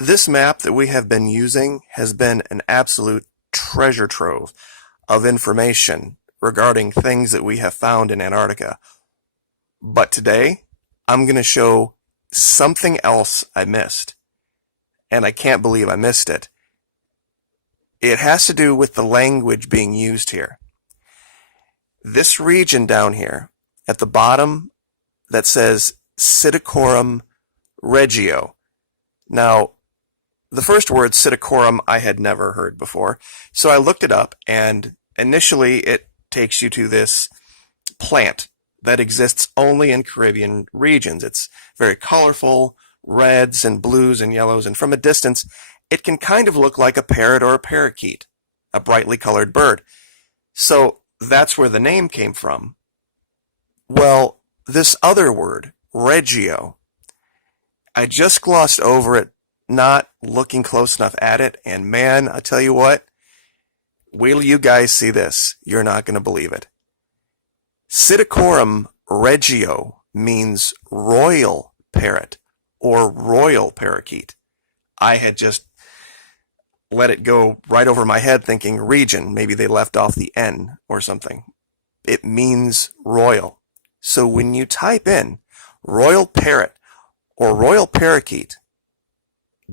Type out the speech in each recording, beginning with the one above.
This map that we have been using has been an absolute treasure trove of information regarding things that we have found in Antarctica. But today, I'm going to show something else I missed. And I can't believe I missed it. It has to do with the language being used here. This region down here at the bottom that says Psittacorum regio. Now, the first word, Psittacorum, I had never heard before. So I looked it up, and initially it takes you to this plant that exists only in Caribbean regions. It's very colorful, reds and blues and yellows, and from a distance, it can kind of look like a parrot or a parakeet, a brightly colored bird. So that's where the name came from. Well, this other word, regio, I just glossed over it, not looking close enough at it, and man, I tell you what, wait till you guys see this. You're not going to believe it. Psittacorum regio means royal parrot or royal parakeet. I had just let it go right over my head thinking region. Maybe they left off the N or something. It means royal. So when you type in royal parrot or royal parakeet,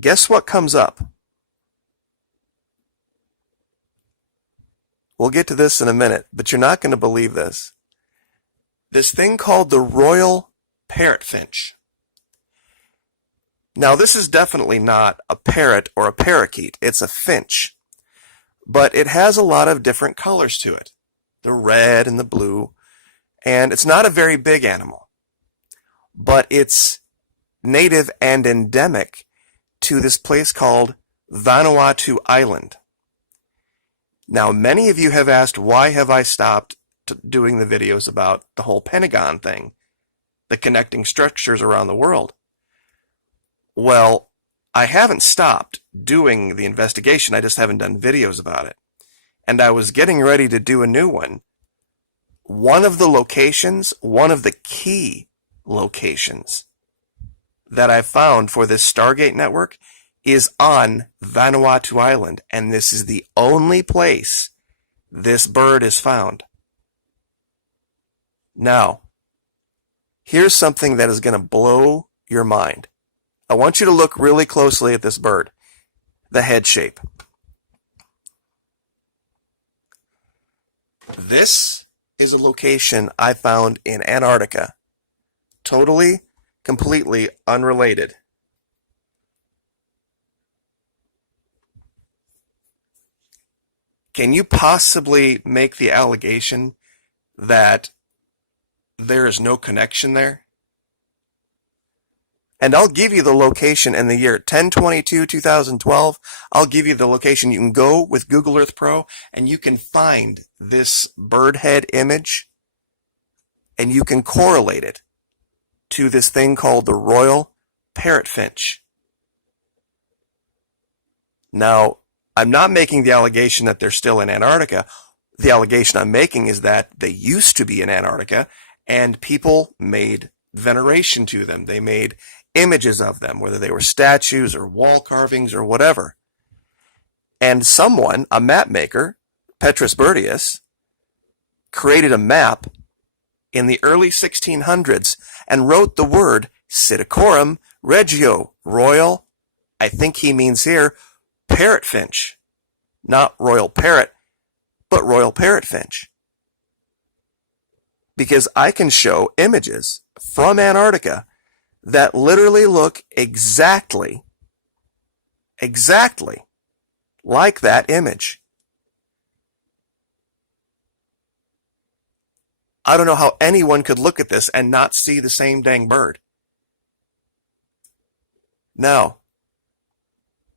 guess what comes up? We'll get to this in a minute, but you're not going to believe this. This thing called the royal parrot finch. Now, this is definitely not a parrot or a parakeet. It's a finch. But it has a lot of different colors to it. The red and the blue. And it's not a very big animal. But it's native and endemic to this place called Vanuatu Island. Now, many of you have asked, why have I stopped doing the videos about the whole Pentagon thing, the connecting structures around the world? Well, I haven't stopped doing the investigation, I just haven't done videos about it. And I was getting ready to do a new one. One of the locations, one of the key locations that I found for this Stargate network is on Vanuatu Island, and this is the only place this bird is found. Now, here's something that is going to blow your mind. I want you to look really closely at this bird, the head shape. This is a location I found in Antarctica, totally, completely unrelated. Can you possibly make the allegation that there is no connection there? And I'll give you the location in the year 10/22/2012. I'll give you the location. You can go with Google Earth Pro and you can find this bird head image and you can correlate it to this thing called the royal parrot finch. Now, I'm not making the allegation that they're still in Antarctica. The allegation I'm making is that they used to be in Antarctica and people made veneration to them. They made images of them, whether they were statues or wall carvings or whatever. And someone, a map maker, Petrus Bertius, created a map in the early 1600s and wrote the word Psittacorum regio, royal, I think he means here, parrot finch. Not royal parrot, but royal parrot finch. Because I can show images from Antarctica that literally look exactly like that image. I don't know how anyone could look at this and not see the same dang bird. Now,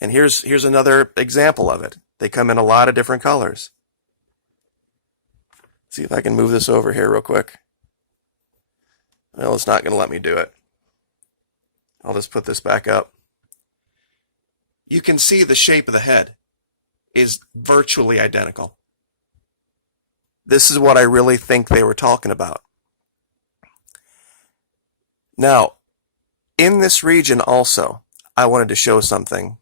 and here's another example of it. They come in a lot of different colors. See if I can move this over here real quick. Well, it's not going to let me do it. I'll just put this back up. You can see the shape of the head is virtually identical. This is what I really think they were talking about. Now, in this region also, I wanted to show something.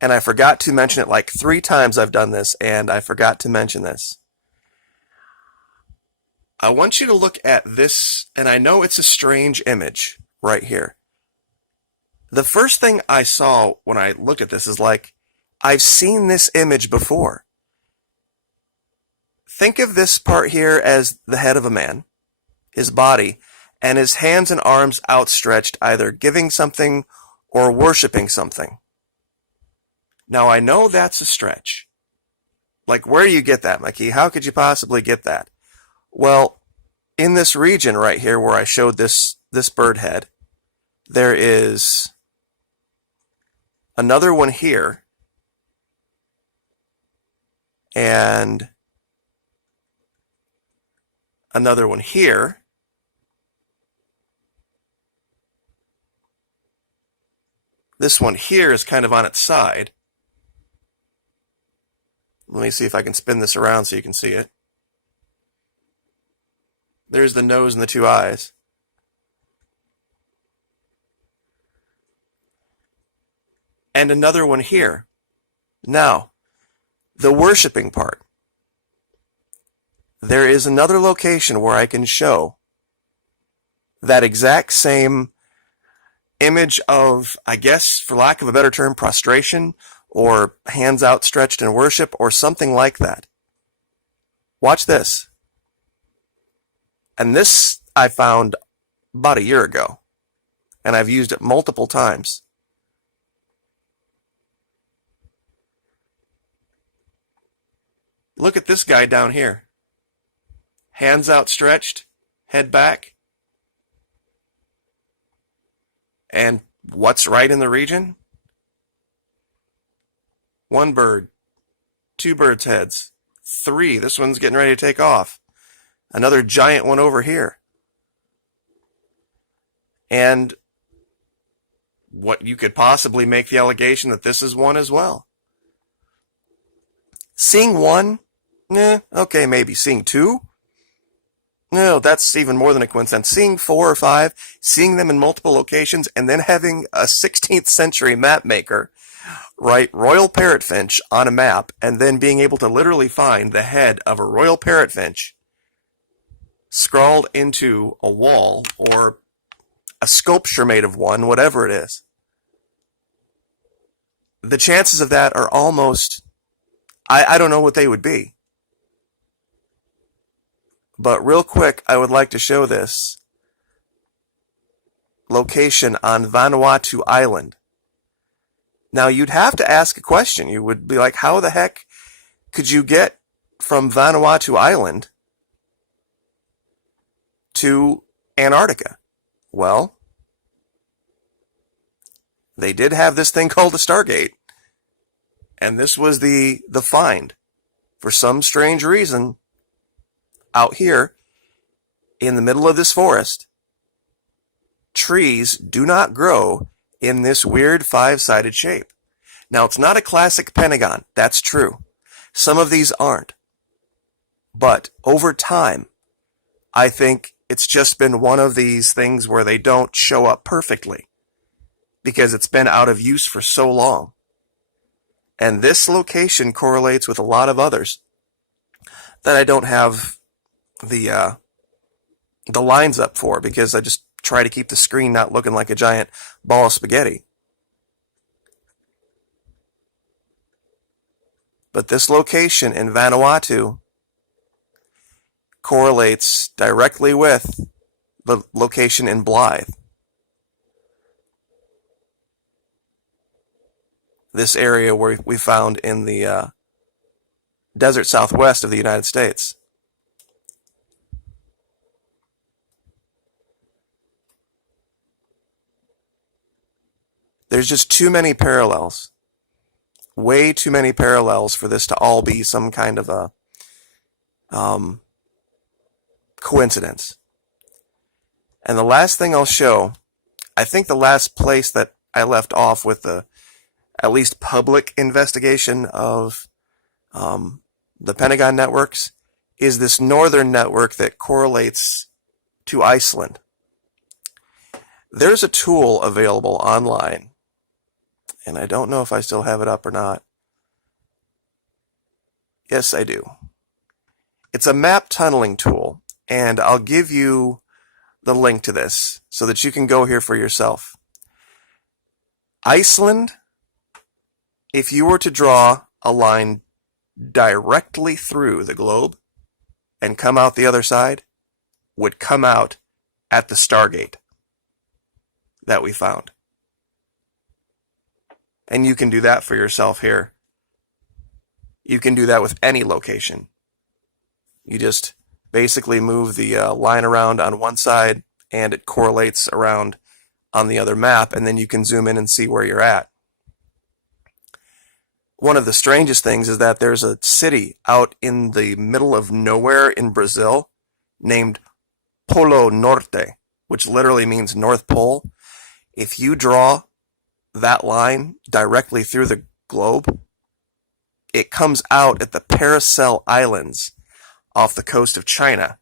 And I forgot to mention it like 3 times I've done this, and I forgot to mention this. I want you to look at this, and I know it's a strange image right here. The first thing I saw when I looked at this is like, I've seen this image before. Think of this part here as the head of a man, his body, and his hands and arms outstretched, either giving something or worshiping something. Now, I know that's a stretch. Like, where do you get that, Maquis? How could you possibly get that? Well, in this region right here where I showed this bird head, there is another one here, and another one here, this one here is kind of on its side. Let me see if I can spin this around so you can see it. There's the nose and the 2 eyes. And another one here. Now, the worshiping part. There is another location where I can show that exact same image of, I guess, for lack of a better term, prostration, or hands outstretched in worship, or something like that. Watch this. And this I found about a year ago, and I've used it multiple times. Look at this guy down here. Hands outstretched, head back. And what's right in the region? 1 bird, 2 birds' heads, 3. This one's getting ready to take off. Another giant one over here. And what you could possibly make the allegation that this is one as well. Seeing 1? Okay, maybe. Seeing 2? No, that's even more than a coincidence. Seeing 4 or 5, seeing them in multiple locations, and then having a 16th century map maker write royal parrotfinch on a map, and then being able to literally find the head of a royal parrotfinch scrawled into a wall or a sculpture made of one, whatever it is. The chances of that are almost, I don't know what they would be. But real quick, I would like to show this location on Vanuatu Island. Now, you'd have to ask a question. You would be like, how the heck could you get from Vanuatu Island to Antarctica? Well, they did have this thing called a Stargate. And this was the find. For some strange reason, out here in the middle of this forest, trees do not grow in this weird 5-sided shape. Now, it's not a classic pentagon. That's true. Some of these aren't. But over time, I think it's just been one of these things where they don't show up perfectly because it's been out of use for so long. And this location correlates with a lot of others that I don't have the lines up for because I just try to keep the screen not looking like a giant ball of spaghetti. But this location in Vanuatu correlates directly with the location in Blythe. This area where we found in the desert southwest of the United States. There's just too many parallels. Way too many parallels for this to all be some kind of a coincidence. And the last thing I'll show, I think the last place that I left off with the at least public investigation of the Pentagon networks is this northern network that correlates to Iceland. There's a tool available online, and I don't know if I still have it up or not. Yes, I do. It's a map tunneling tool, and I'll give you the link to this so that you can go here for yourself. Iceland, if you were to draw a line directly through the globe and come out the other side, would come out at the Stargate that we found. And you can do that for yourself here. You can do that with any location. You just basically move the line around on one side and it correlates around on the other map, and then you can zoom in and see where you're at. One of the strangest things is that there's a city out in the middle of nowhere in Brazil named Polo Norte, which literally means North Pole. If you draw that line directly through the globe, it comes out at the Paracel Islands off the coast of China.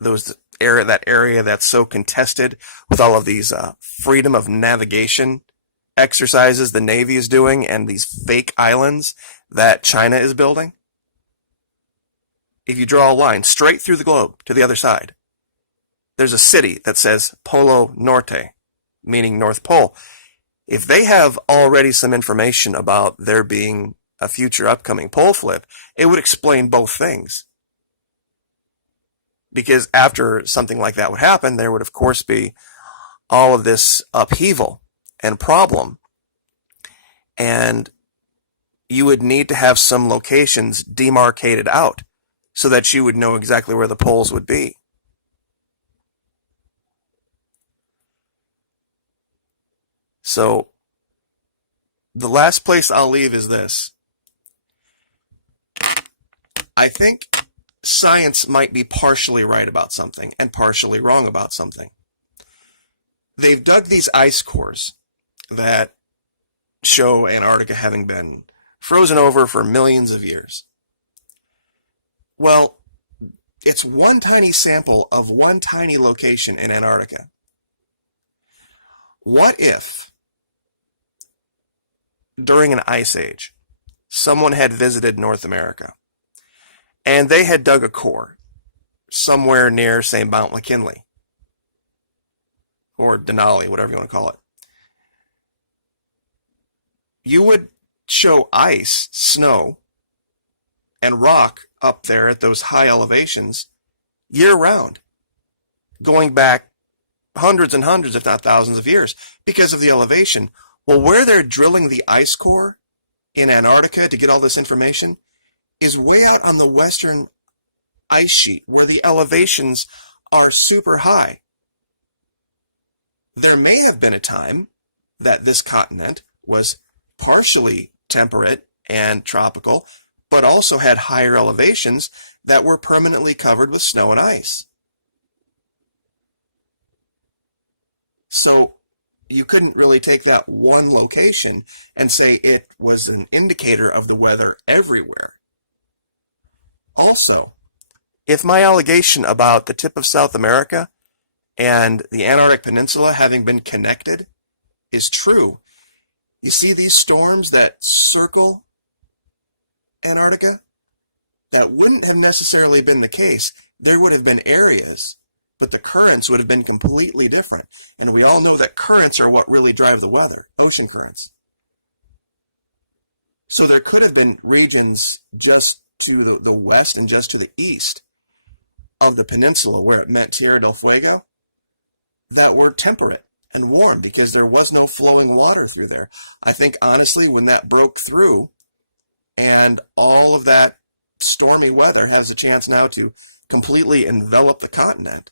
That area that's so contested with all of these freedom of navigation exercises the Navy is doing and these fake islands that China is building. If you draw a line straight through the globe to the other side, there's a city that says Polo Norte, meaning North Pole. If they have already some information about there being a future upcoming pole flip, it would explain both things. Because after something like that would happen, there would of course be all of this upheaval and problem. And you would need to have some locations demarcated out so that you would know exactly where the poles would be. So the last place I'll leave is this. I think science might be partially right about something and partially wrong about something. They've dug these ice cores that show Antarctica having been frozen over for millions of years. Well, it's one tiny sample of one tiny location in Antarctica. What if, during an ice age, someone had visited North America and they had dug a core somewhere near, say, Mount McKinley or Denali, whatever you want to call it? You would show ice, snow, and rock up there at those high elevations year-round, going back hundreds and hundreds, if not thousands of years, because of the elevation. Well, where they're drilling the ice core in Antarctica to get all this information is way out on the western ice sheet, where the elevations are super high. There may have been a time that this continent was partially temperate and tropical, but also had higher elevations that were permanently covered with snow and ice. So you couldn't really take that one location and say it was an indicator of the weather everywhere. Also, if my allegation about the tip of South America and the Antarctic Peninsula having been connected is true, you see these storms that circle Antarctica? That wouldn't have necessarily been the case. There would have been areas, but the currents would have been completely different. And we all know that currents are what really drive the weather, ocean currents. So there could have been regions just to the west and just to the east of the peninsula where it met Tierra del Fuego that were temperate and warm because there was no flowing water through there. I think honestly when that broke through and all of that stormy weather has a chance now to completely envelop the continent,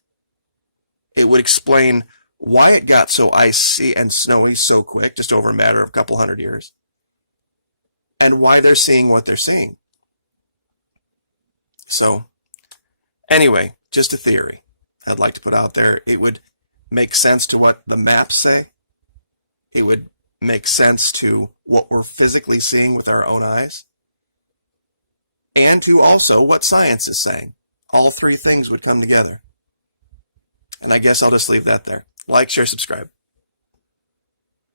it would explain why it got so icy and snowy so quick, just over a matter of a couple hundred years, and why they're seeing what they're seeing. So, anyway, just a theory I'd like to put out there. It would make sense to what the maps say. It would make sense to what we're physically seeing with our own eyes. And to also what science is saying. All three things would come together. And I guess I'll just leave that there. Like, share, subscribe.